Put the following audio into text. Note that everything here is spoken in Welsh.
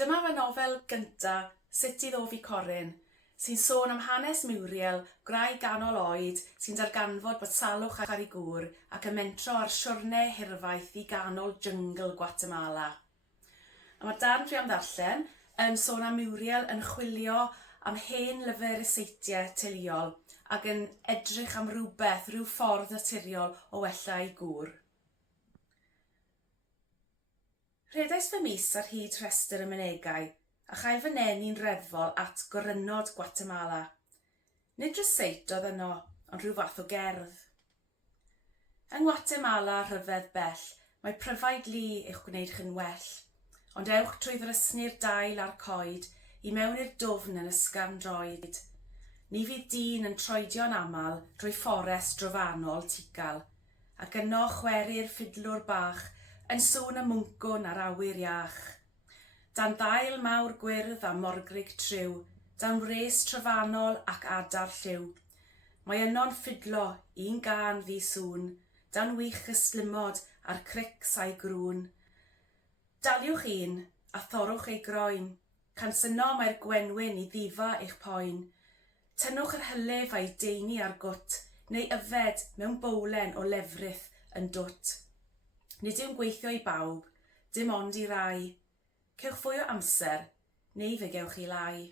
Dyma fy nofel gyntaf, Sut i Ddofi Corryn, sy'n sôn am hanes Muriel, gwraig ganol oed, sy'n darganfod bod salwch ar ei gŵr ac yn mentro ar siwrnau hirfaeth i ganol jyngl Guatemala. A mae'r darn dwi am ddarllen yn sôn am Muriel yn chwilio am hen lyfr eseitiau teuluol ac yn edrych am rhyw ffordd naturiol o wella ei gŵr. Rhedais fy mis ar hyd Rhestr y mynegau, a chael fy nenu'n reddfol at gorynod Guatemala. Nid ryseit oedd yno, ond rhyw fath o gerdd. Yng Guatemala rhyfedd bell, mae pryfaid lu i'ch gwneud chi'n well, ond ewch trwy ddrysnu'r dail a'r coed i mewn i'r dwfn yn ysgafn droed. Ni fydd dyn yn troedio'n aml drwy fforest drofannol Tikal, ac yno chweri'r ffidlwr bach yn sŵn y mwncwn ar awyr iach. Dan dail mawr gwyrdd a morgrig triw, dan wres trofannol ac adar lliw. Mae yno'n ffidlo un gan ddi sŵn, dan wych ystlumod a'r crics a'i grŵn. Daliwch un a thorwch ei groen, can syno mae'r gwenwyn i ddifa eich poen. Tynnwch yr hylif a'i deini ar gwt, neu yfed mewn bowlen o lefrith yn dwt. Nid yw'n gweithio i bawb, dim ond i rai. Cewch fwy o amser, neu fe gewch i lai.